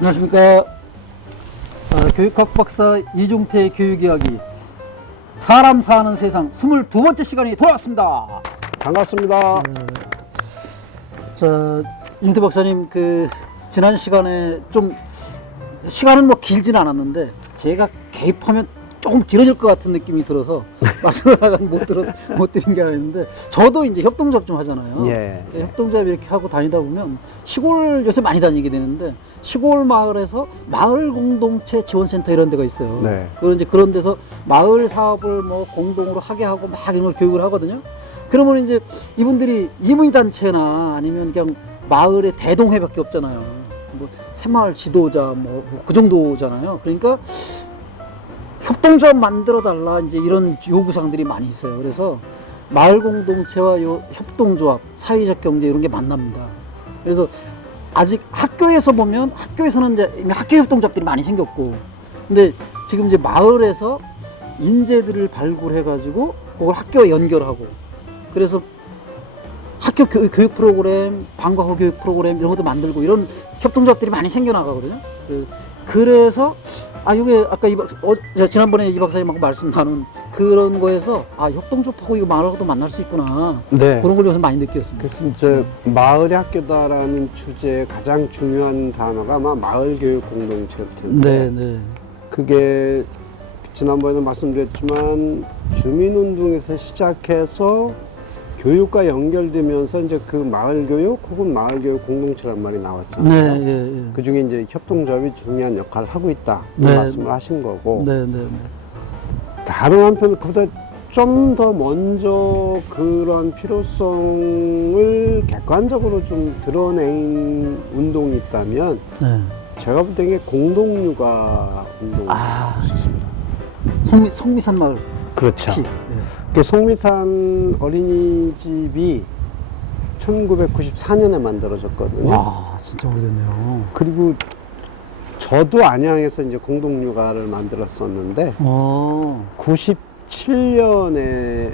안녕하십니까. 교육학 박사 이중태 교육 이야기 사람 사는 세상 22번째 시간이 돌아왔습니다. 반갑습니다. 자, 이중태 박사님, 지난 시간에 좀 시간은 뭐 길진 않았는데 제가 개입하면 조금 길어질 것 같은 느낌이 들어서 말씀을 못 드린 게 아닌데, 저도 이제 협동조합 좀 하잖아요. 예. 협동조합 이렇게 하고 다니다 보면 시골 요새 많이 다니게 되는데, 시골 마을에서 마을 공동체 지원센터 이런 데가 있어요. 네. 그런 데서 마을 사업을 뭐 공동으로 하게 하고 막 이런 걸 교육을 하거든요. 그러면 이제 이분들이 임의단체나 아니면 그냥 마을의 대동회밖에 없잖아요. 뭐 새마을 지도자 뭐 그 정도잖아요. 그러니까 협동조합 만들어 달라 이제 이런 요구사항들이 많이 있어요. 그래서 마을 공동체와 요 협동조합, 사회적 경제 이런 게 만납니다. 그래서 아직 학교에서 보면, 학교에서는 이제 이미 학교 협동조합들이 많이 생겼고, 근데 지금 이제 마을에서 인재들을 발굴해 가지고 그걸 학교에 연결하고, 그래서 학교 교육 프로그램, 방과 후 교육 프로그램 이런 것도 만들고, 이런 협동조합들이 많이 생겨나가거든요. 그래서 이게 아까 제가 지난번에 이 박사님하고 말씀 나눈 그런 거에서 협동조합하고 이거 마을하고도 만날 수 있구나. 네. 그런 걸 요새 많이 느꼈습니다. 그래서 이제 마을의 학교다라는 주제의 가장 중요한 단어가 아마 마을교육 공동체일 텐데, 네. 그게 지난번에도 말씀드렸지만 주민운동에서 시작해서 교육과 연결되면서 이제 그 마을교육 혹은 마을교육 공동체란 말이 나왔잖아요. 네. 그 중에 이제 협동조합이 중요한 역할을 하고 있다. 그 네. 말씀을 하신 거고. 네. 다른 한편 그보다 좀 더 먼저 그런 필요성을 객관적으로 좀 드러낸 운동이 있다면, 네. 제가 볼 때 이게 공동육아 운동이 있습니다. 성미산 마을. 그렇죠. 특히. 그 성미산 어린이집이 1994년에 만들어졌거든요. 와, 진짜 오래됐네요. 그리고 저도 안양에서 이제 공동육아를 만들었었는데, 97년에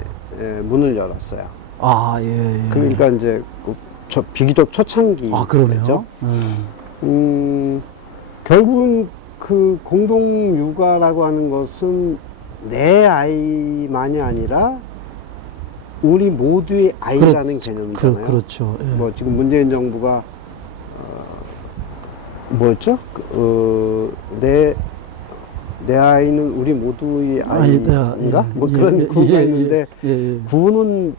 문을 열었어요. 예. 그러니까 이제 비교적 초창기. 그러네요. 결국은 그 공동육아라고 하는 것은 내 아이만이 아니라 우리 모두의 아이라는 개념이잖아요. 그렇죠. 예. 뭐 지금 문재인 정부가 뭐였죠? 내 아이는 우리 모두의 아이인가? 뭐 그런 구호가 있는데, 구호는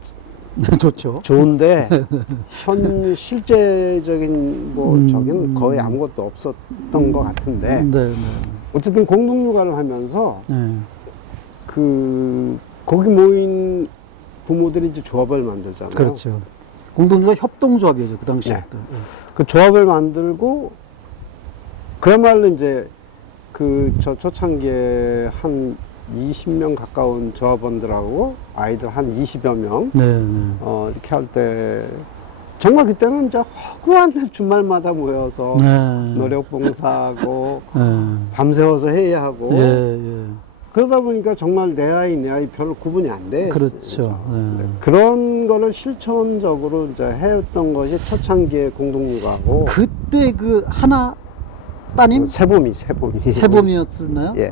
좋죠. 좋은데 실제적인 저기는 거의 아무것도 없었던 것 같은데, 네. 어쨌든 공동육아를 하면서 거기 모인 부모들이 이제 조합을 만들잖아요. 그렇죠. 공동육아 협동조합이죠, 그 당시부터. 네. 그 조합을 만들고 그야말로 이제 저 초창기에 한 20명 가까운 조합원들하고 아이들 한 20여 명 이렇게 할 때 정말 그때는 이제 허구한 주말마다 모여서 노력 봉사하고 밤새워서 회의하고 그러다 보니까 정말 내 아이 별로 구분이 안 돼. 그렇죠. 그런 거를 실천적으로 이제 해왔던 것이 초창기의 공동육아고. 그때 하나 따님? 세봄이었나요? 예.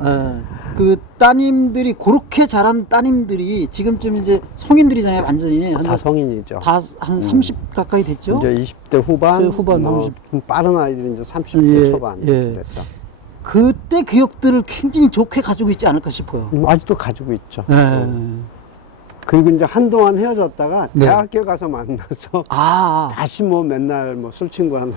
그 따님들이, 그렇게 자란 따님들이 지금쯤 이제 성인들이잖아요, 완전히. 다 성인이죠. 다 한 30 가까이 됐죠? 이제 20대 후반, 후반 30. 좀 빠른 아이들이 이제 30대 초반 됐죠. 그때 기억들을 굉장히 좋게 가지고 있지 않을까 싶어요. 아직도 가지고 있죠. 그리고 이제 한동안 헤어졌다가 대학교 가서 만나서 다시 맨날 술 친구 하는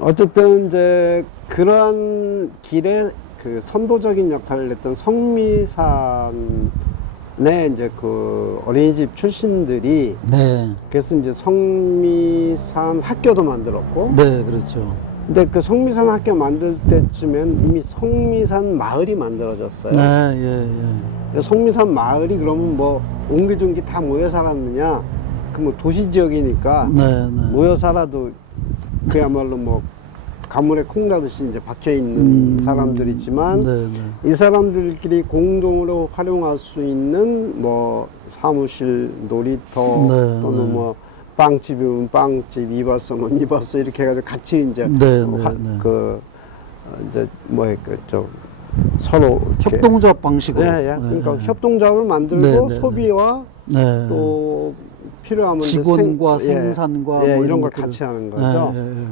어쨌든 이제 그런 길에 그 선도적인 역할을 했던 성미산의 이제 그 어린이집 출신들이 그래서 이제 성미산 학교도 만들었고. 네, 그렇죠. 근데 그 성미산 학교 만들 때쯤엔 이미 성미산 마을이 만들어졌어요. 성미산 마을이 그러면 옹기종기 다 모여 살았느냐? 도시 지역이니까 모여 살아도 그야말로 가물에 콩 나듯이 이제 박혀 있는 사람들이지만, 이 사람들끼리 공동으로 활용할 수 있는 사무실, 놀이터 또는 빵집이면 빵집, 이발소면 이발소 이렇게 해가지고 같이 이제 네, 이제 저 서로 이렇게 협동조합 방식으로. 예. 그러니까 협동조합을 만들고 소비와 네. 또 필요하면 직원과 생산과 뭐 이런 걸 것들을. 같이 하는 거죠. 예.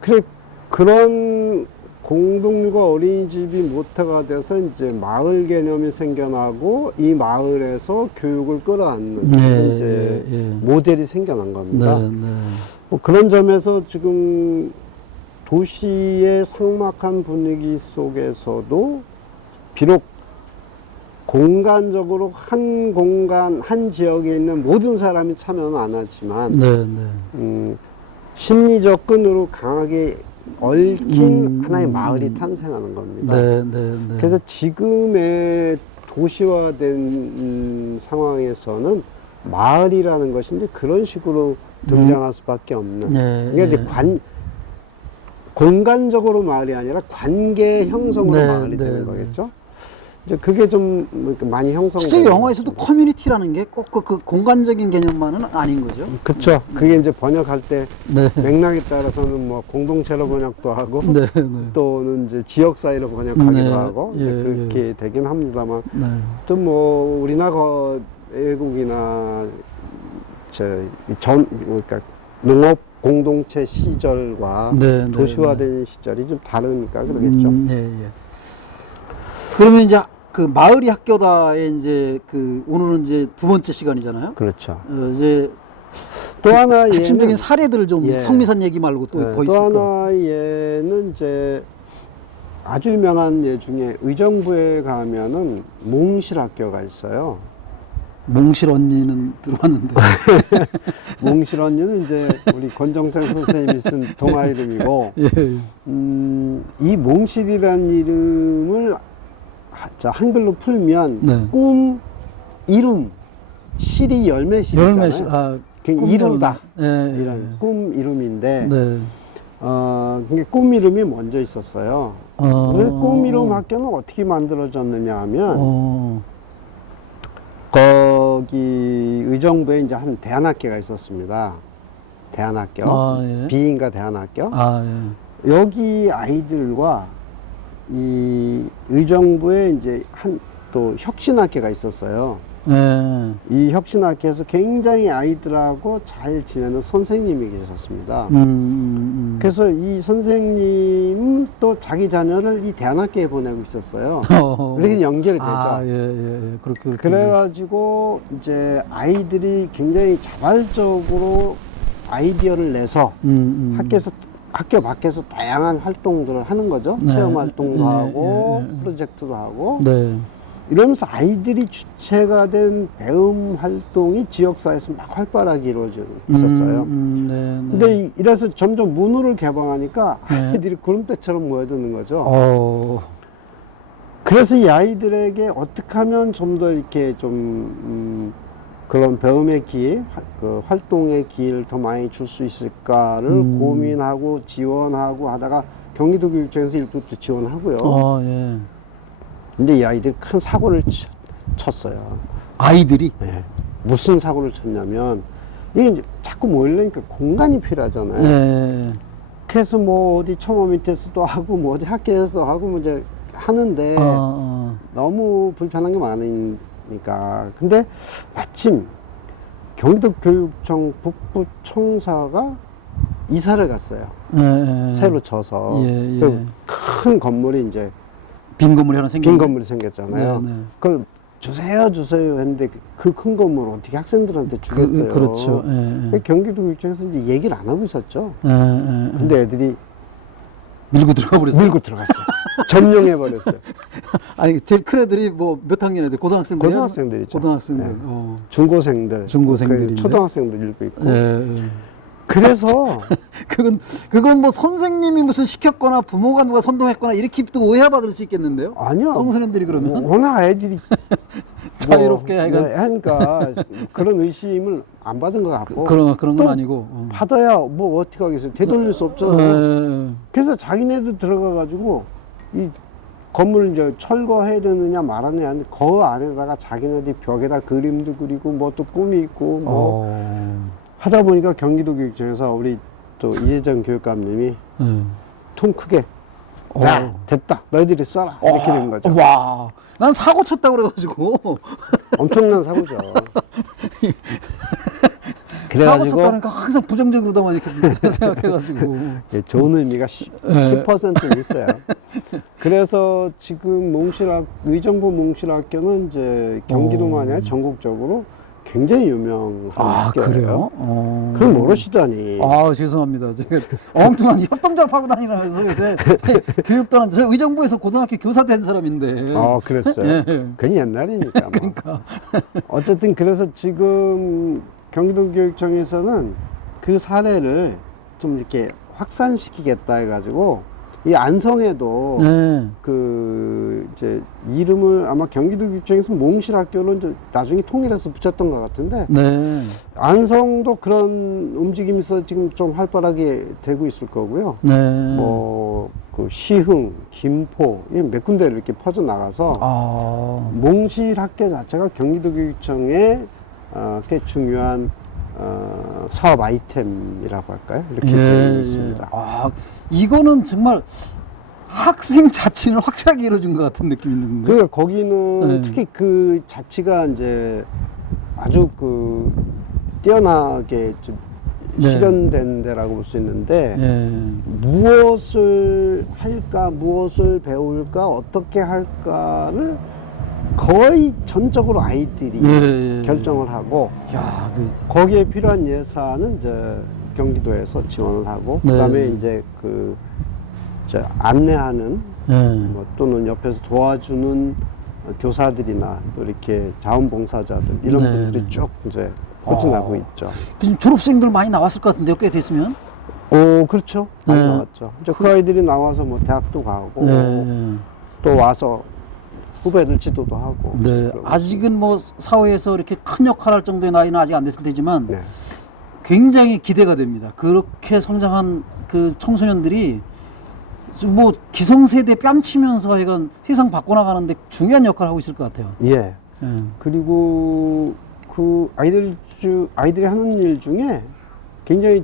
그래 그런 공동육아 어린이집이 모태가 돼서 이제 마을 개념이 생겨나고 이 마을에서 교육을 끌어안는 이제 모델이 생겨난 겁니다. 뭐 그런 점에서 지금 도시의 삭막한 분위기 속에서도 비록 공간적으로 한 공간, 한 지역에 있는 모든 사람이 참여는 안 하지만 심리적 끈으로 강하게 얽힌 하나의 마을이 탄생하는 겁니다. 그래서 지금의 도시화된 상황에서는 마을이라는 것이 이제 그런 식으로 등장할 수밖에 없는. 그러니까 이제 공간적으로 마을이 아니라 관계 형성으로 마을이 되는 거겠죠. 이제 그게 좀 많이 형성되고. 실제 영화에서도 커뮤니티라는 게 꼭 그 공간적인 개념만은 아닌 거죠. 그렇죠. 그게 이제 번역할 때 맥락에 따라서는 뭐 공동체로 번역도 하고 또는 이제 지역 사이로 번역하기도 하고 그렇게 되긴 합니다만 또 뭐 우리나라 외국이나 그러니까 농업 공동체 시절과 도시화된 시절이 좀 다르니까 그러겠죠. 그러면 이제 그 마을이 학교다에 이제 그 오늘은 이제 두 번째 시간이잖아요. 그렇죠. 이제 또 하나 핵심적인 사례들을 좀 성미산 얘기 말고 또 더 있을 또 거. 하나 얘는 이제 아주 유명한 예 중에 의정부에 가면은 몽실 학교가 있어요. 몽실 언니는 들어봤는데. 몽실 언니는 이제 우리 권정생 선생님이 쓴 동화 이름이고, 이 몽실이라는 이름을 한글로 풀면 꿈, 이름, 실이 열매실이잖아요. 이루다. 이런 꿈 이름인데, 그게 꿈 이름이 먼저 있었어요. 왜 꿈 이름 학교는 어떻게 만들어졌느냐 하면, 거기 의정부에 이제 한 대안학교가 있었습니다. 대안학교, 비인가 대안학교. 여기 아이들과 이 의정부에 이제 또 혁신학교가 있었어요. 이 혁신학교에서 굉장히 아이들하고 잘 지내는 선생님이 계셨습니다. 그래서 이 선생님 또 자기 자녀를 이 대안학교에 보내고 있었어요. 그래서 연결이 되죠. 그래가지고 이제 아이들이 굉장히 자발적으로 아이디어를 내서 학교 밖에서 다양한 활동들을 하는 거죠. 체험 활동도 하고 프로젝트도 하고 이러면서 아이들이 주체가 된 배움 활동이 지역사회에서 막 활발하게 이루어져 있었어요. 근데 이래서 점점 문호를 개방하니까 아이들이 구름대처럼 모여드는 거죠. 그래서 이 아이들에게 어떻게 하면 좀 더 이렇게 좀 그런 배움의 기회, 그 활동의 기회를 더 많이 줄 수 있을까를 고민하고 지원하고 하다가 경기도 교육청에서 일부터 지원하고요. 근데 이 아이들이 큰 사고를 쳤어요. 아이들이? 무슨 사고를 쳤냐면, 이게 이제 자꾸 모이려니까 공간이 필요하잖아요. 그래서 뭐 어디 처마 밑에서도 하고, 뭐 어디 학교에서도 하고, 뭐 이제 하는데, 너무 불편한 게 많으니까. 근데 마침 경기도 교육청 북부청사가 이사를 갔어요. 새로 져서. 큰 건물이 이제 빈 건물이 하나 생겼네. 빈 건물이 생겼잖아요. 그걸 주세요 했는데 그 큰 건물 어떻게 학생들한테 주겠어요. 그렇죠. 경기도 교육청에서 이제 얘기를 안 하고 있었죠. 근데 애들이 밀고 들어가 버렸어요. 밀고 들어갔어요. 점령해버렸어요. 아니, 제일 큰 애들이 뭐 몇 학년 애들? 고등학생들? 고등학생들이죠. 고등학생들. 중고생들. 중고생들인데. 초등학생도 읽고 있고. 그래서 그건 뭐 선생님이 무슨 시켰거나 부모가 누가 선동했거나 이렇게 또 오해받을 수 있겠는데요? 아니요. 청소년들이 그러면 워낙 애들이 자유롭게 하니까 그런 의심을 안 받은 것 같고 그런 건 아니고 받아야 뭐 어떻게 하겠어요. 되돌릴 수 없잖아요. 그래서 자기네도 들어가가지고 이 건물 이제 철거해야 되느냐 말하느냐 그 안에다가 자기네들이 벽에다 그림도 그리고 뭐 또 꿈이 있고 뭐 하다 보니까 경기도교육청에서 우리 또 이재정 교육감님이 통 크게 자, 됐다. 너희들이 써라. 이렇게 된 거죠. 와, 난 사고 쳤다고 그래가지고. 엄청난 사고죠. 사고 쳤다니까 항상 부정적으로다만 이렇게 생각해가지고. 예, 좋은 의미가 10%는 있어요. 그래서 지금 의정부 몽실학교는 이제 경기도만이 아니라 전국적으로 굉장히 유명한 학교예요. 그래요? 그걸 모르시다니. 죄송합니다. 제가 엉뚱한 협동작하고 다니면서 요새 교육도는 저 의정부에서 고등학교 교사 된 사람인데. 그랬어요. 예. 그건 옛날이니까. 뭐. 그러니까. 어쨌든 그래서 지금 경기도교육청에서는 그 사례를 좀 이렇게 확산시키겠다 해가지고 이 안성에도 네. 그 이제 이름을 아마 경기도교육청에서 몽실학교로 이제 나중에 통일해서 붙였던 것 같은데 네. 안성도 그런 움직임이 있어 지금 좀 활발하게 되고 있을 거고요. 네. 그 시흥, 김포 몇 군데 이렇게 퍼져 나가서 몽실학교 자체가 경기도교육청의 꽤 중요한 사업 아이템이라고 할까요? 이렇게 되어 있습니다. 이거는 정말 학생 자치는 확실하게 이루어진 것 같은 느낌이 드는데. 그러니까 거기는 특히 그 자치가 이제 아주 뛰어나게 좀 실현된 데라고 볼 수 있는데 무엇을 할까, 무엇을 배울까, 어떻게 할까를 거의 전적으로 아이들이 결정을 하고 거기에 필요한 예산은 이제 경기도에서 지원을 하고 그다음에 이제 안내하는 뭐 또는 옆에서 도와주는 교사들이나 또 이렇게 자원봉사자들 이런 분들이 쭉 이제 포진하고 있죠. 지금 졸업생들 많이 나왔을 것 같은데요, 꽤 됐으면? 그렇죠. 많이 나왔죠. 이제 그 아이들이 나와서 뭐 대학도 가고 또 와서 후배들 지도도 하고. 아직은 뭐 사회에서 이렇게 큰 역할을 할 정도의 나이는 아직 안 됐을 테지만 굉장히 기대가 됩니다. 그렇게 성장한 그 청소년들이 뭐 기성세대 뺨치면서 이건 세상 바꿔나가는데 중요한 역할을 하고 있을 것 같아요. 그리고 그 아이들이 하는 일 중에 굉장히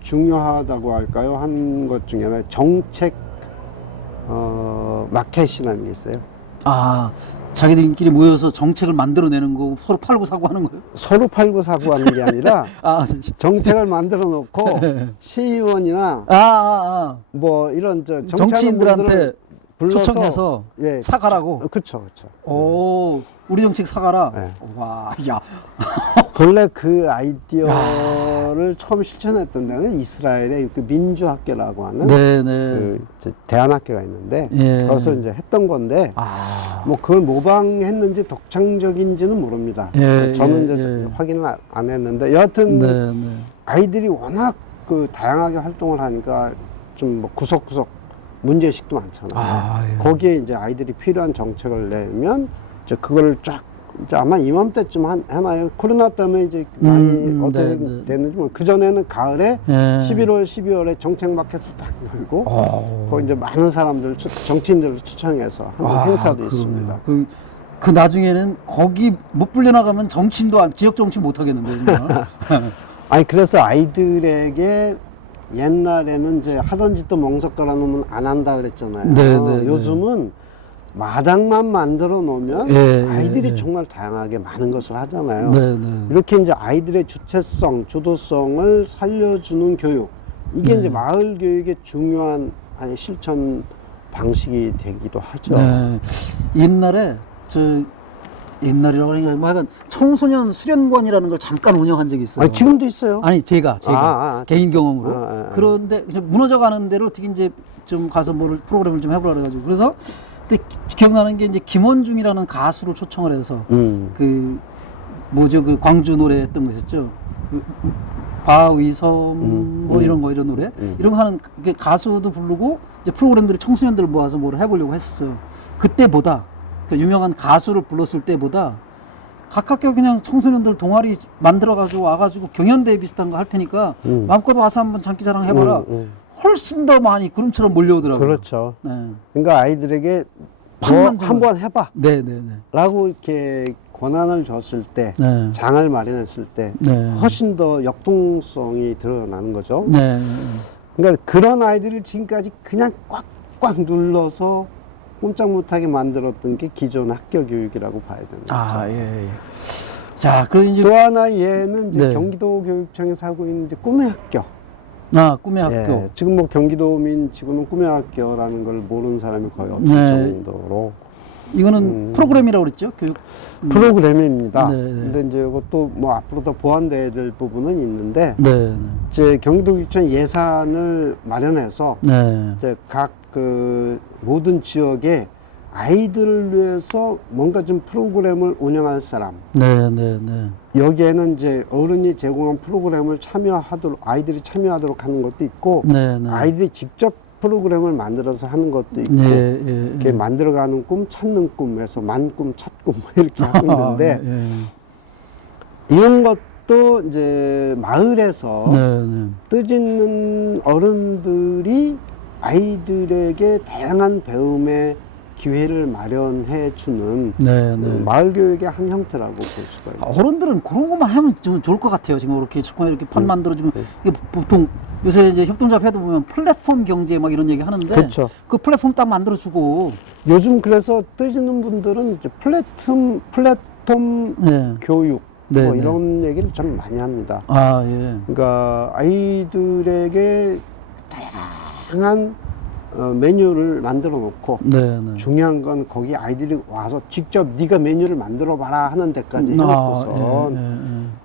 중요하다고 할까요? 한 것 중에 하나 정책 마켓이라는 게 있어요. 자기들끼리 모여서 정책을 만들어내는 거 서로 팔고 사고 하는 거예요? 서로 팔고 사고 하는 게 아니라 정책을 만들어 놓고 시의원이나 뭐 이런 정치인들한테 초청해서 사가라고. 그렇죠. 우리 정책 사가라. 본래 그 아이디어를 처음 실천했던 데는 이스라엘의 그 민주학교라고 하는 그 대안학교가 있는데 거기서 이제 했던 건데 뭐 그걸 모방했는지 독창적인지는 모릅니다. 저는 이제 확인을 안 했는데 여하튼 아이들이 워낙 다양하게 활동을 하니까 좀 뭐 구석구석 문제의식도 많잖아요. 거기에 이제 아이들이 필요한 정책을 내면 이제 그걸 쫙 이제 아마 이맘때쯤 하나요. 코로나 때문에 이제 많이 어떻게 됐는지 그 전에는 가을에 11월, 12월에 정책 마켓을 딱 열고 거기 이제 많은 사람들 정치인들을 초청해서 하는 행사도 있습니다. 그 나중에는 거기 못 불려나가면 정치인도 지역 정치 못 하겠는데 그래서 아이들에게 옛날에는 이제 하던 짓도 멍석가라 놓으면 안 한다 그랬잖아요. 요즘은 마당만 만들어 놓으면 아이들이 정말 다양하게 많은 것을 하잖아요. 이렇게 이제 아이들의 주체성, 주도성을 살려주는 교육. 이게 이제 마을 교육의 중요한 실천 방식이 되기도 하죠. 옛날이라고 하니까 뭐 하여간 청소년 수련관이라는 걸 잠깐 운영한 적이 있어요. 지금도 있어요? 제가 개인 경험으로. 그런데 이제 무너져가는 데를 어떻게 이제 좀 가서 프로그램을 좀 해보라 그래가지고 그래서 기억나는 게 이제 김원중이라는 가수를 초청을 해서 그 광주 노래 했던 거 있었죠. 바위섬 뭐 이런 노래 이런 거 하는 가수도 부르고 이제 프로그램들이 청소년들을 모아서 뭐를 해보려고 했었어요. 그때보다 유명한 가수를 불렀을 때보다 가깝게 그냥 청소년들 동아리 만들어가지고 와가지고 경연대회 비슷한 거 할 테니까 마음껏 와서 한번 장기자랑 해봐라. 훨씬 더 많이 구름처럼 몰려오더라고요. 그렇죠. 그러니까 아이들에게 한번 해봐. 라고 이렇게 권한을 줬을 때, 네. 장을 마련했을 때 네. 훨씬 더 역동성이 드러나는 거죠. 네. 그러니까 그런 아이들을 지금까지 그냥 꽉꽉 눌러서 꼼짝 못하게 만들었던 게 기존 학교 교육이라고 봐야 되는 거죠. 아, 예, 예. 자, 그럼 이제 또 하나 얘는 이제 네. 경기도 교육청에서 하고 있는 이제 꿈의 학교. 꿈의 학교. 예, 지금 뭐 경기도민 치고는 꿈의 학교라는 걸 모르는 사람이 거의 없을 네. 정도로 이거는 프로그램이라고 그랬죠? 교육 프로그램입니다. 네, 네. 근데 이제 이것도 뭐 앞으로 더 보완돼야 될 부분은 있는데 네. 이제 경기도교육청 예산을 마련해서 네. 이제 각 그 모든 지역에 아이들을 위해서 뭔가 좀 프로그램을 운영할 사람, 네, 네, 네. 여기에는 이제 어른이 제공한 프로그램을 참여하도록 아이들이 참여하도록 하는 것도 있고 네, 네. 아이들이 직접 프로그램을 만들어서 하는 것도 있고 네, 예, 이렇게 예. 만들어가는 꿈 찾는 꿈에서 만꿈 찾꿈 이렇게 하고 있는데 예, 예. 이런 것도 이제 마을에서 네, 네. 뜻있는 어른들이 아이들에게 다양한 배움의 기회를 마련해 주는 네, 네. 마을 교육의 한 형태라고 볼 수가 있습니다. 어른들은 그런 것만 하면 좀 좋을 것 같아요. 지금 이렇게 자꾸 이렇게 판 만들어주면 이게 보통 요새 이제 협동조합회도 보면 플랫폼 경제 막 이런 얘기 하는데 그렇죠. 그 플랫폼 딱 만들어주고 요즘 그래서 뜨시는 분들은 이제 플랫폼 네. 교육 네, 뭐 네. 이런 얘기를 좀 많이 합니다. 아, 예. 그러니까 아이들에게 다양한 메뉴를 만들어 놓고 네, 네. 중요한 건 거기 아이들이 와서 직접 네가 메뉴를 만들어 봐라 하는 데까지 해놓고서 예, 예,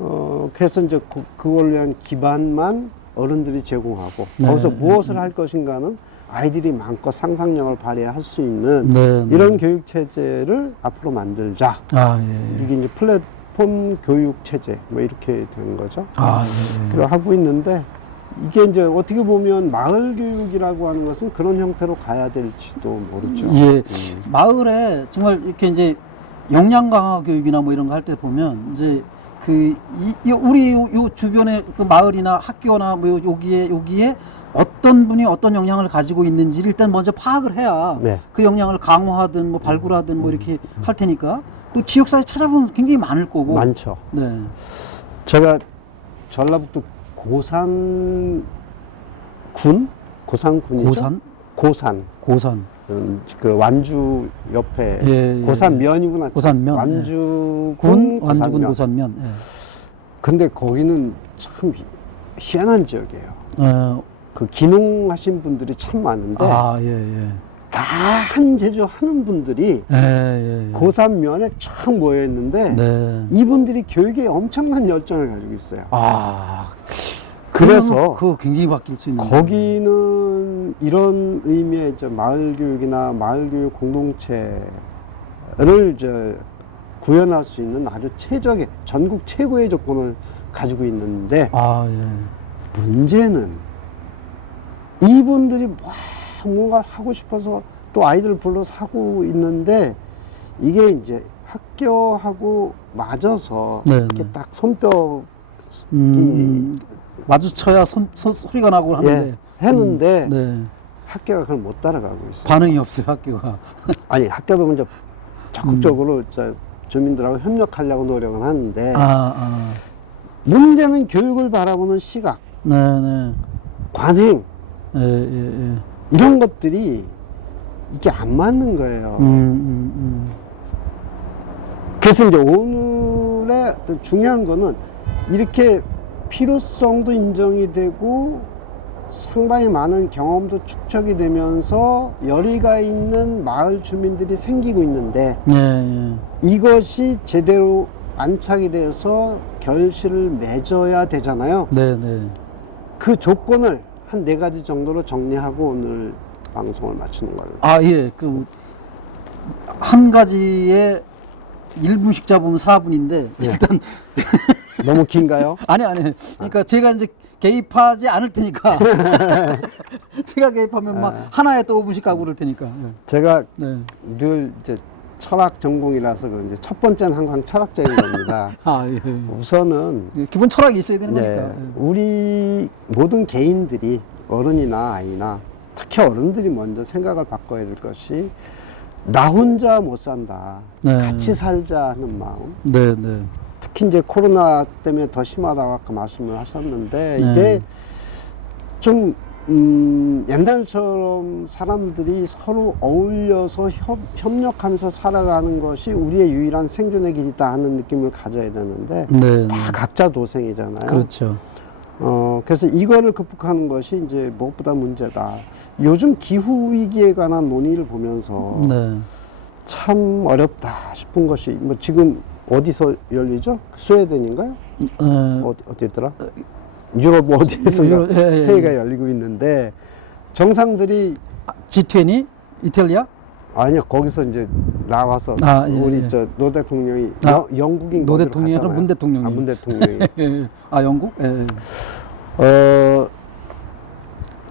예. 그래서 이제 그걸 위한 기반만 어른들이 제공하고 네, 거기서 네, 무엇을 할 것인가는 아이들이 마음껏 상상력을 발휘할 수 있는 네, 네. 이런 교육 체제를 앞으로 만들자. 아, 예, 예. 이게 이제 플랫폼 교육 체제 뭐 이렇게 되는 거죠. 아, 예, 예. 그걸 하고 있는데 이게 이제 어떻게 보면 마을 교육이라고 하는 것은 그런 형태로 가야 될지도 모르죠. 예. 마을에 정말 이렇게 이제 역량 강화 교육이나 뭐 이런 거 할 때 보면 이제 우리 요 주변에 그 마을이나 학교나 뭐 여기에 어떤 분이 어떤 역량을 가지고 있는지를 일단 먼저 파악을 해야 네. 그 역량을 강화하든 뭐 발굴하든 뭐 이렇게 할 테니까 그 지역사회 찾아보면 굉장히 많을 거고. 많죠. 네. 제가 전라북도 고산군이죠. 고산? 고산. 그 완주 옆에 예, 고산면이구나. 고산면. 완주군 완주군 고산면. 예. 근데 거기는 참 희한한 지역이에요. 그 기농하신 분들이 참 많은데 아, 예, 예. 다 한 제주 하는 분들이 예, 예, 예. 고산면에 쫙 모여 있는데 네. 이분들이 교육에 엄청난 열정을 가지고 있어요. 아, 그래서 그거 굉장히 바뀔 수 있는 거기는 이런 의미의 이제 마을 교육이나 마을 교육 공동체를 이제 구현할 수 있는 아주 최적의 전국 최고의 조건을 가지고 있는데 아, 예. 문제는 이분들이 뭔가 하고 싶어서 또 아이들을 불러서 하고 있는데 이게 이제 학교하고 맞아서 네, 이렇게 네. 딱 손뼉이 마주쳐야 소리가 나고 하는데 했는데 네. 학교가 그걸 못 따라가고 있어요. 반응이 없어요, 학교가. 아니 학교가 먼저 적극적으로 주민들하고 협력하려고 노력은 하는데 아. 문제는 교육을 바라보는 시각, 네, 네. 관행 예, 예, 예. 이런 것들이 이게 안 맞는 거예요. 그래서 이제 오늘의 중요한 거는 이렇게 필요성도 인정이 되고 상당히 많은 경험도 축적이 되면서 열의가 있는 마을 주민들이 생기고 있는데 예, 예. 이것이 제대로 안착이 돼서 결실을 맺어야 되잖아요. 네, 네. 그 조건을 한 4가지 정도로 정리하고 오늘 방송을 마치는 걸로. 아, 예. 한 가지에 1분씩 잡으면 4분인데 일단 너무 긴가요? 아니. 그러니까 제가 이제 개입하지 않을 테니까 제가 개입하면 막 하나에 또 5분씩 가고 그럴 테니까. 예. 제가 네. 늘 이제 철학 전공이라서 그런지 첫 번째는 항상 철학적인 겁니다. 아, 예. 우선은 기본 철학이 있어야 되는 네, 거니까. 예. 우리 모든 개인들이 어른이나 아이나 특히 어른들이 먼저 생각을 바꿔야 될 것이 나 혼자 못 산다. 네. 같이 살자 하는 마음. 네, 네. 특히 이제 코로나 때문에 더 심하다고 아까 말씀을 하셨는데 네. 이게 좀 옛날처럼 사람들이 서로 어울려서 협력하면서 살아가는 것이 우리의 유일한 생존의 길이다 하는 느낌을 가져야 되는데 네, 다 각자 도생이잖아요. 그렇죠. 그래서 이거를 극복하는 것이 이제 무엇보다 문제다. 요즘 기후 위기에 관한 논의를 보면서 네. 참 어렵다 싶은 것이 뭐 지금 어디서 열리죠? 스웨덴인가요? 어디더라? 유럽 어디에서 유럽, 예. 회의가 열리고 있는데 정상들이 G20 이탈리아? 아니요 거기서 이제 나와서 예, 우리 예. 저 노 대통령이 영국인 노 대통령이 문 대통령이. 문 대통령이 영국? 예.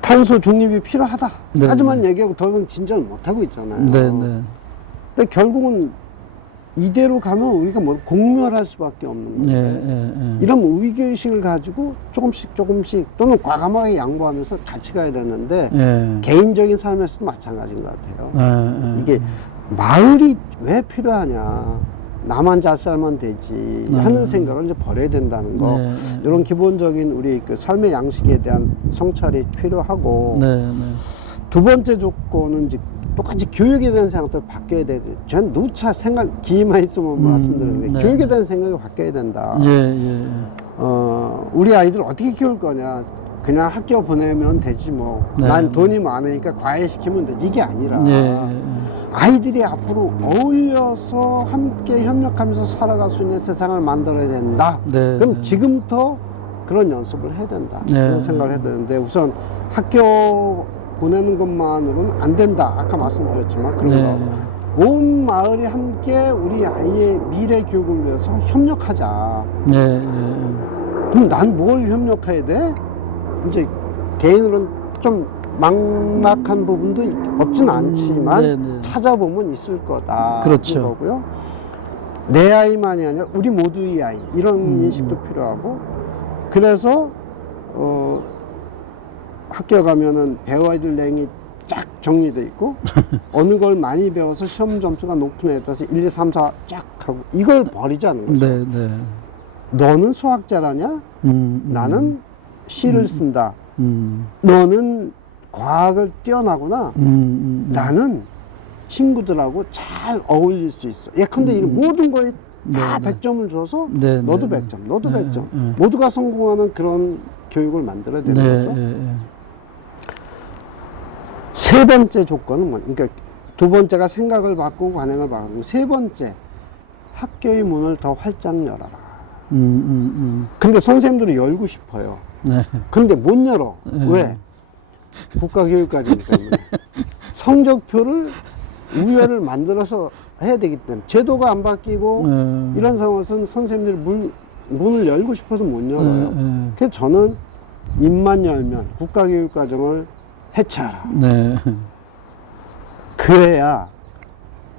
탄소 중립이 필요하다. 네, 하지만 얘기하고 더 이상 진전을 못 하고 있잖아요. 네, 네. 근데 결국은 이대로 가면 우리가 뭐 공멸할 수밖에 없는 건데 예. 이런 의기의식을 가지고 조금씩 또는 과감하게 양보하면서 같이 가야 되는데 예. 개인적인 삶에서도 마찬가지인 것 같아요. 예. 이게 마을이 왜 필요하냐, 나만 잘 살면 되지 하는 생각을 이제 버려야 된다는 거. 네, 이런 기본적인 우리 그 삶의 양식에 대한 성찰이 필요하고 네. 두 번째 조건은 이제 똑같이 교육에 대한 생각도 바뀌어야 되고, 전 누차 생각 기회만 있으면 말씀드리는데 네. 교육에 대한 생각이 바뀌어야 된다. 예. 우리 아이들 어떻게 키울 거냐, 그냥 학교 보내면 되지 뭐. 네. 난 돈이 많으니까 과외시키면 되지, 이게 아니라 예. 아이들이 앞으로 어울려서 함께 협력하면서 살아갈 수 있는 세상을 만들어야 된다. 네. 그럼 지금부터 그런 연습을 해야 된다. 네. 그런 생각을 해야 되는데 우선 학교 보내는 것만으로는 안 된다. 아까 말씀드렸지만 그런 네. 거. 온 마을이 함께 우리 아이의 미래 교육을 위해서 협력하자. 네. 그럼 난 뭘 협력해야 돼? 이제 개인으로는 좀 막막한 부분도 없진 않지만 네네. 찾아보면 있을 거다. 그렇죠. 거고요. 내 아이만이 아니라 우리 모두의 아이, 이런 인식도 필요하고, 그래서 학교 가면은 배워야 될 내용이 쫙 정리돼 있고 어느 걸 많이 배워서 시험 점수가 높은 애에 따라서 1, 2, 3, 4 쫙 하고 이걸 버리자는 거죠. 네. 너는 수학자라냐? 나는 시를 쓴다. 너는 과학을 뛰어나구나. 나는 친구들하고 잘 어울릴 수 있어. 예컨대 이 모든 거에 다 100점을 줘서 너도 100점, 너도 100점. 모두가 성공하는 그런 교육을 만들어야 되는 거죠. 세 번째 조건은 뭐, 그러니까 두 번째가 생각을 바꾸고 관행을 바꾸고, 세 번째, 학교의 문을 더 활짝 열어라. 근데 선생님들이 열고 싶어요. 네. 근데 못 열어. 왜? 국가교육과정이기 때문에. 성적표를 우회를 만들어서 해야 되기 때문에. 제도가 안 바뀌고 이런 상황에서는 선생님들이 문을 열고 싶어도 못 열어요. 그래서 저는 입만 열면 국가교육과정을 해체하라. 네. 그래야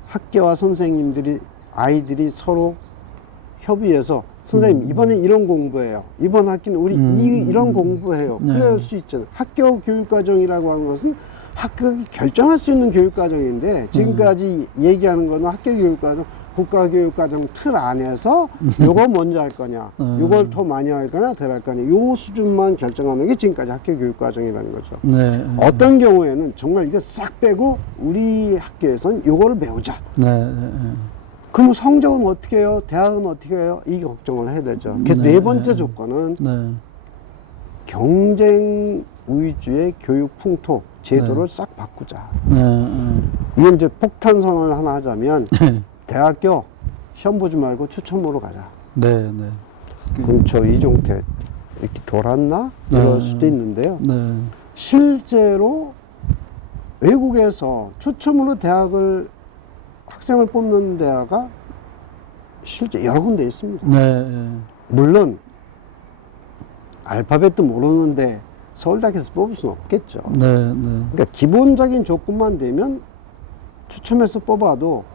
학교와 선생님들이, 아이들이 서로 협의해서 선생님 이번에 이런 공부해요. 이번 학기는 우리 이런 공부해요. 그럴 수 있잖아요. 학교 교육과정이라고 하는 것은 학교가 결정할 수 있는 교육과정인데 지금까지 얘기하는 거는 학교 교육과정, 국가교육과정 틀 안에서 요거 먼저 할 거냐, 요걸 더 많이 할 거냐, 덜 할 거냐, 요 수준만 결정하는 게 지금까지 학교 교육과정이라는 거죠. 네. 어떤 경우에는 정말 이거 싹 빼고 우리 학교에선 요거를 배우자. 그럼 성적은 어떻게 해요? 대학은 어떻게 해요? 이 걱정을 해야 되죠. 그래서 네 번째 조건은 경쟁 위주의 교육 풍토, 제도를 싹 바꾸자. 이건 이제 폭탄 선언을 하나 하자면 대학교 시험 보지 말고 추첨으로 가자. 그럼 저 이종태 이렇게 돌았나? 이럴 수도 있는데요. 실제로 외국에서 추첨으로 대학을, 학생을 뽑는 대학가 실제 여러 군데 있습니다. 물론 알파벳도 모르는데 서울대학에서 뽑을 수는 없겠죠. 그러니까 기본적인 조건만 되면 추첨해서 뽑아도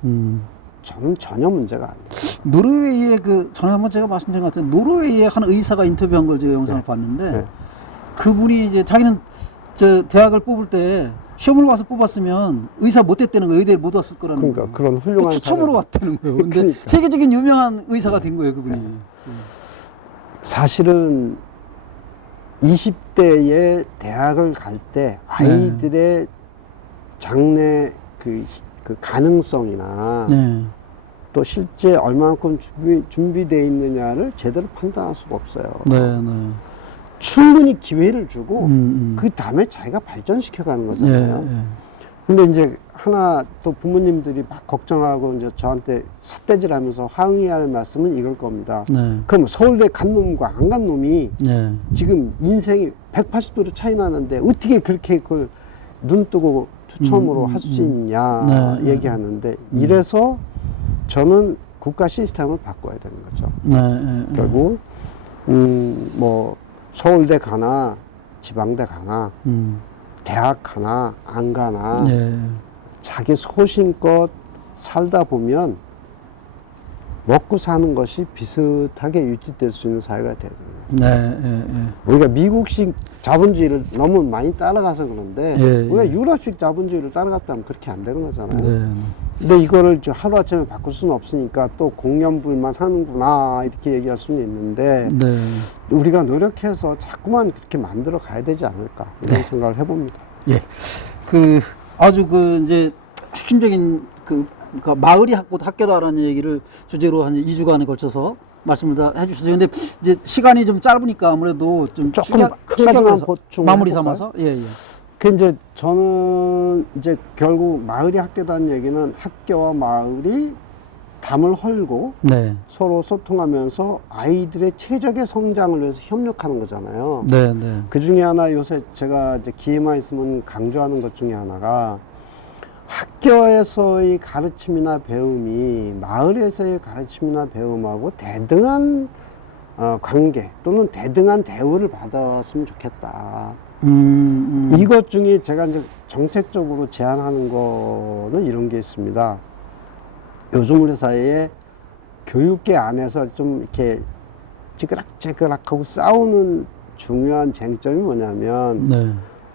저는 전혀 문제가 안 돼요. 노르웨이의 전에 한번 제가 말씀드린 것 같은데, 노르웨이의 한 의사가 인터뷰한 걸 제가 영상을 봤는데, 그분이 이제 자기는 저 대학을 뽑을 때 시험을 봐서 뽑았으면 의사 못 됐다는 거예요. 의대를 못 왔을 거라는 그러니까 거예요. 그런 훌륭한 추첨으로 사례. 왔다는 거예요. 근데 그러니까. 세계적인 유명한 의사가 된 거예요, 그분이. 사실은 20대에 대학을 갈 때 아이들의 장래 그 가능성이나 네. 또 실제 얼마만큼 준비되어 있느냐를 제대로 판단할 수가 없어요. 네, 네. 충분히 기회를 주고 음. 그 다음에 자기가 발전시켜가는 예, 거잖아요. 예. 근데 이제 하나 또 부모님들이 막 걱정하고 이제 저한테 삿대질하면서 항의할 말씀은 이걸 겁니다. 네. 그럼 서울대 간 놈과 안 간 놈이 네. 지금 인생이 180도로 차이 나는데 어떻게 그렇게 그걸 눈 뜨고 추첨으로 할 수 있냐 네, 얘기하는데 이래서 저는 국가 시스템을 바꿔야 되는 거죠. 네. 결국 뭐 서울대 가나 지방대 가나 대학 가나 안 가나 네. 자기 소신껏 살다 보면 먹고 사는 것이 비슷하게 유지될 수 있는 사회가 되는 거예요. 네. 우리가 미국식 자본주의를 너무 많이 따라가서 그런데 예, 우리가 예. 유럽식 자본주의를 따라갔다면 그렇게 안 되는 거잖아요. 네. 근데 이거를 하루아침에 바꿀 수는 없으니까 또 공연불만 하는구나 이렇게 얘기할 수는 있는데 네. 우리가 노력해서 자꾸만 그렇게 만들어 가야 되지 않을까 이런 네. 생각을 해봅니다. 예. 그 아주 그 이제 핵심적인 그 마을이 학교다라는 얘기를 주제로 한 2주간에 걸쳐서 말씀을 다 해주셨어요. 근데 이제 시간이 좀 짧으니까 아무래도 좀 조금 한 가지만 축약해서 보충 마무리 삼아서 예. 그 이제 저는 이제 결국 마을이 학교다는 얘기는 학교와 마을이 담을 헐고 네. 서로 소통하면서 아이들의 최적의 성장을 위해서 협력하는 거잖아요. 네, 네. 그 중에 하나 요새 제가 이제 기회만 있으면 강조하는 것 중에 하나가 학교에서의 가르침이나 배움이 마을에서의 가르침이나 배움하고 대등한 관계 또는 대등한 대우를 받았으면 좋겠다. 이것 중에 제가 이제 정책적으로 제안하는 거는 이런 게 있습니다. 요즘 우리 사회에 교육계 안에서 좀 이렇게 찌그락찌그락하고 싸우는 중요한 쟁점이 뭐냐면 네.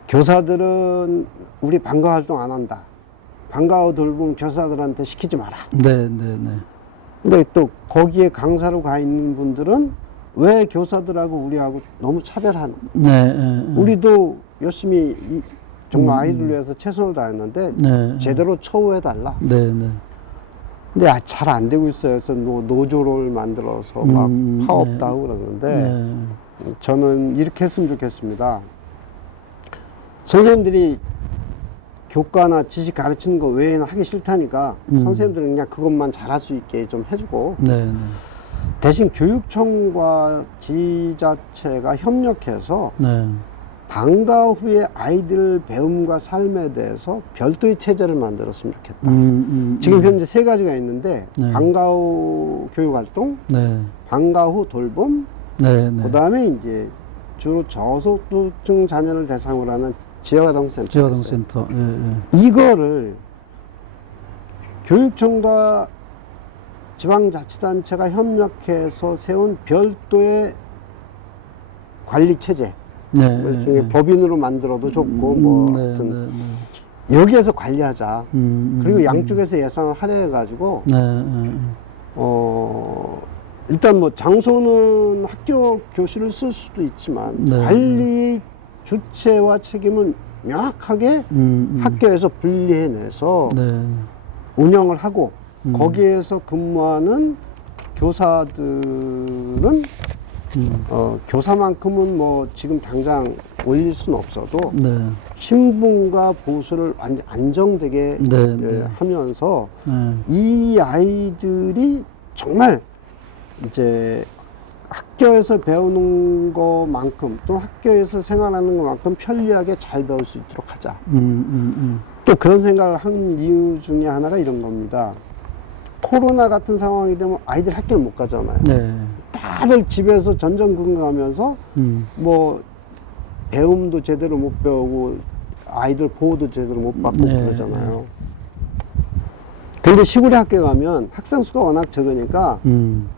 교사들은 우리 방과 활동 안 한다. 방과후 돌봄 교사들한테 시키지 마라. 네, 네, 네. 근데 또 거기에 강사로 가 있는 분들은 왜 교사들하고 우리하고 너무 차별하는? 네. 우리도 열심히 정말 아이들을 위해서 최선을 다했는데 네. 제대로 처우해달라. 네, 네. 근데 잘 안 되고 있어요. 그래서 노조를 만들어서 막 파업도 네. 하고 그러는데 네. 저는 이렇게 했으면 좋겠습니다. 선생님들이 교과나 지식 가르치는 거 외에는 하기 싫다니까 선생님들은 그냥 그것만 잘할 수 있게 좀 해주고 네, 네. 대신 교육청과 지자체가 협력해서 네. 방과 후에 아이들 배움과 삶에 대해서 별도의 체제를 만들었으면 좋겠다. 지금 현재 3가지가 있는데 네. 방과 후 교육활동, 네. 방과 후 돌봄, 네, 네. 그 다음에 이제 주로 저소득층 자녀를 대상으로 하는 지역아동센터. 지역아동센터. 예, 예. 이거를 교육청과 지방자치단체가 협력해서 세운 별도의 관리 체제. 네, 일종의 예, 예. 법인으로 만들어도 좋고 뭐 네, 하여튼 네, 네. 여기에서 관리하자. 그리고 양 양쪽에서 예산을 할애해 가지고 네, 예, 일단 뭐 장소는 학교 교실을 쓸 수도 있지만 네. 관리 주체와 책임은 명확하게 학교에서 분리해내서 네. 운영을 하고 거기에서 근무하는 교사들은 교사만큼은 뭐 지금 당장 올릴 수는 없어도 네. 신분과 보수를 완전 안정되게 네, 네. 하면서 네. 이 아이들이 정말 이제 학교에서 배우는 것만큼 또 학교에서 생활하는 것만큼 편리하게 잘 배울 수 있도록 하자. 또 그런 생각을 한 이유 중에 하나가 이런 겁니다. 코로나 같은 상황이 되면 아이들 학교를 못 가잖아요. 네. 다들 집에서 전전긍긍하면서 뭐 배움도 제대로 못 배우고 아이들 보호도 제대로 못 받고 네. 그러잖아요. 근데 시골에 학교에 가면 학생 수가 워낙 적으니까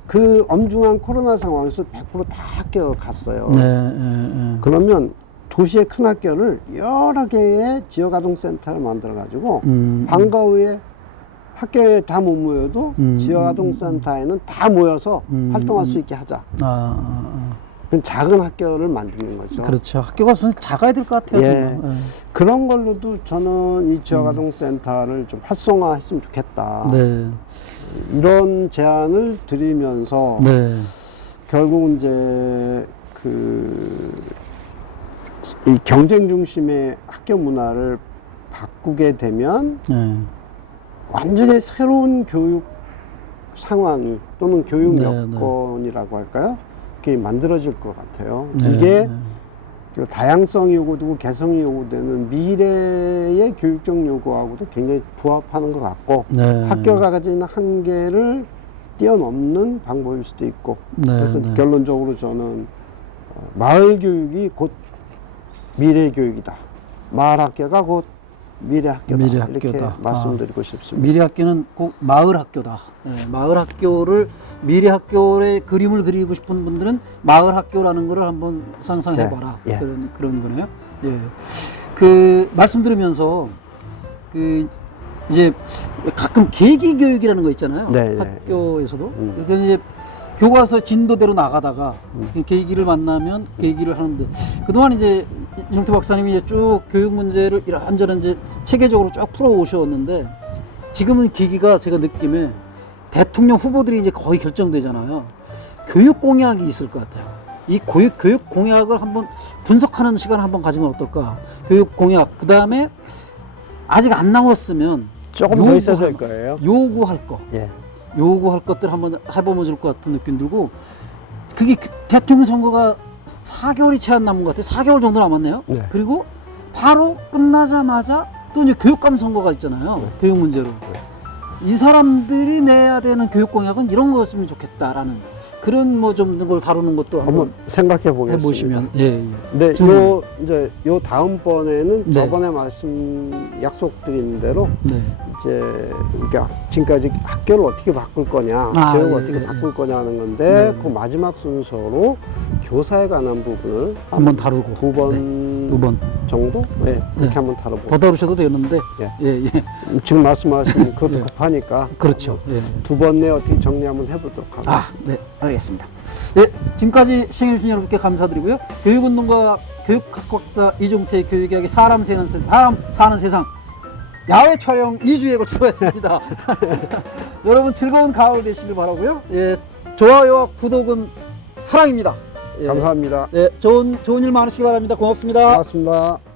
그 엄중한 코로나 상황에서 100% 다 학교 갔어요. 네. 그러면 도시의 큰 학교를 여러 개의 지역아동센터를 만들어가지고 방과 후에 학교에 다 못 모여도 지역아동센터에는 다 모여서 활동할 수 있게 하자. 그럼 작은 학교를 만드는 거죠. 그렇죠. 학교가 순 작아야 될 것 같아요. 예. 정말. 예. 그런 걸로도 저는 이 지역아동센터를 좀 활성화했으면 좋겠다. 네. 이런 제안을 드리면서 네. 결국 이제 이 경쟁 중심의 학교 문화를 바꾸게 되면 네. 완전히 새로운 교육 상황이 또는 교육 네, 여건이라고 할까요? 그게 만들어질 것 같아요. 네. 이게 그 다양성이 요구되고 개성이 요구되는 미래의 교육적 요구하고도 굉장히 부합하는 것 같고 네. 학교가 가지는 한계를 뛰어넘는 방법일 수도 있고 네, 그래서 네. 결론적으로 저는 마을 교육이 곧 미래 교육이다. 마을 학교가 곧 미래 학교다. 미래 이렇게 학교다. 말씀드리고 싶습니다. 미래 학교는 꼭 마을 학교다. 예, 마을 학교를 미래 학교의 그림을 그리고 싶은 분들은 마을 학교라는 거를 한번 상상해봐라. 예, 예. 그런 거네요. 예. 그 말씀 들으면서 그 이제 가끔 계기 교육이라는 거 있잖아요. 네, 네. 학교에서도. 그 이제 교과서 진도대로 나가다가 계기를 만나면 계기를 하는데 그동안 이제 이종태 박사님이 이제 쭉 교육 문제를 이런저런 이제 체계적으로 쭉 풀어 오셨는데 지금은 계기가 제가 느낌에 대통령 후보들이 이제 거의 결정되잖아요. 교육 공약이 있을 것 같아요. 이 교육 공약을 한번 분석하는 시간을 한번 가지면 어떨까? 교육 공약 그 다음에 아직 안 나왔으면 조금 더 있어야 될 거예요. 요구할 거. 예. 요구할 것들 한번 해보면 좋을 것 같은 느낌 들고 그게 대통령 선거가 4개월이 채 안 남은 것 같아요. 4개월 정도 남았네요. 네. 그리고 바로 끝나자마자 또 이제 교육감 선거가 있잖아요. 네. 교육 문제로. 이 사람들이 내야 되는 교육 공약은 이런 거였으면 좋겠다라는 그런 뭐 좀 걸 다루는 것도 한번 한번 생각해 보겠습니다. 해보시면 예. 네, 좀- 이제 요 다음번에는 네. 저번에 약속드린 대로 네. 이제 우리가 지금까지 학교를 어떻게 바꿀 거냐, 아, 교육을 예, 어떻게 예. 바꿀 거냐 하는 건데 네. 그 마지막 순서로 교사에 관한 부분을 한번 다루고 두 번 두 번. 정도 네, 그렇게 네. 한번 다뤄보고 더 다루셔도 되는데 예. 예, 예. 지금 말씀하신 그것도 예. 급하니까 그렇죠. 예. 두 번 내에 어떻게 정리 한번 해보도록 하겠습니다. 아, 네, 알겠습니다. 네, 지금까지 시청해주신 여러분께 감사드리고요. 교육운동가 교육학박사 이종태 교육이야기 사람 사는 세상 야외 촬영 2주에 걸쳐했습니다. 여러분 즐거운 가을 되시길 바라고요. 예, 좋아요와 구독은 사랑입니다. 예, 감사합니다. 예, 좋은 일 많으시기 바랍니다. 고맙습니다. 고맙습니다.